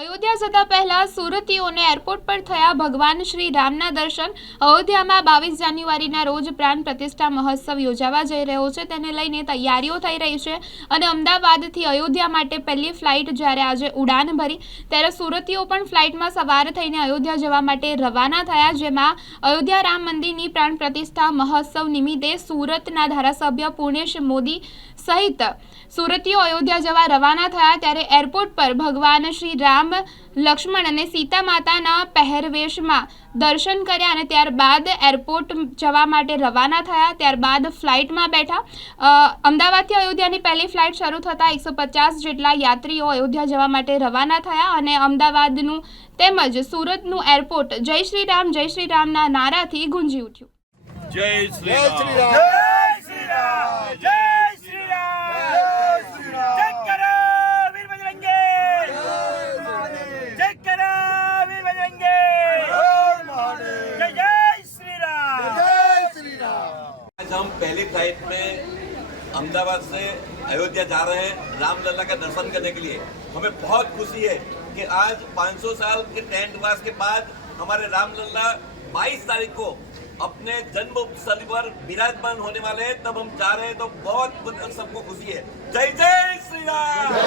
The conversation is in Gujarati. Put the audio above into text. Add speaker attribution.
Speaker 1: અયોધ્યા જતા પહેલા સુરતીઓને એરપોર્ટ પર થયા ભગવાન શ્રી રામના દર્શન. અયોધ્યામાં બાવીસ જાન્યુઆરીના રોજ પ્રાણ પ્રતિષ્ઠા મહોત્સવ યોજાવા જઈ રહ્યો છે. તેને લઈને તૈયારીઓ થઈ રહી છે અને અમદાવાદથી અયોધ્યા માટે પહેલી ફ્લાઇટ જ્યારે આજે ઉડાન ભરી, ત્યારે સુરતીઓ પણ ફ્લાઇટમાં સવાર થઈને અયોધ્યા જવા માટે રવાના થયા, જેમાં અયોધ્યા રામ મંદિરની પ્રાણ પ્રતિષ્ઠા મહોત્સવ નિમિત્તે સુરતના ધારાસભ્ય પુણેશ મોદી સહિત સુરતીઓ અયોધ્યા જવા રવાના થયા. ત્યારે એરપોર્ટ પર ભગવાન શ્રી રામ લક્ષ્મણ અને સીતા માતાના પહેરવેશમાં દર્શન કર્યા અને ત્યારબાદ એરપોર્ટ જવા માટે રવાના થયા. ત્યારબાદ ફ્લાઇટમાં બેઠા. અમદાવાદથી અયોધ્યાની પહેલી ફ્લાઇટ શરૂ થતાં એકસો પચાસ જેટલા યાત્રીઓ અયોધ્યા જવા માટે રવાના થયા અને અમદાવાદનું તેમજ સુરતનું એરપોર્ટ જય શ્રી રામ જય શ્રી રામના નારાથી ગુંજી ઉઠ્યું.
Speaker 2: જય શ્રી રામ. हम पहली फ़्लाइट में अहमदाबाद से अयोध्या जा रहे हैं रामलला का दर्शन करने के लिए। हमें बहुत खुशी है कि आज 500 साल के टेंट टेंटवास के बाद हमारे रामलला 22 तारीख को अपने जन्म स्थल पर विराजमान होने वाले हैं। तब हम जा रहे हैं तो बहुत सबको खुशी है। जय जय श्री राम!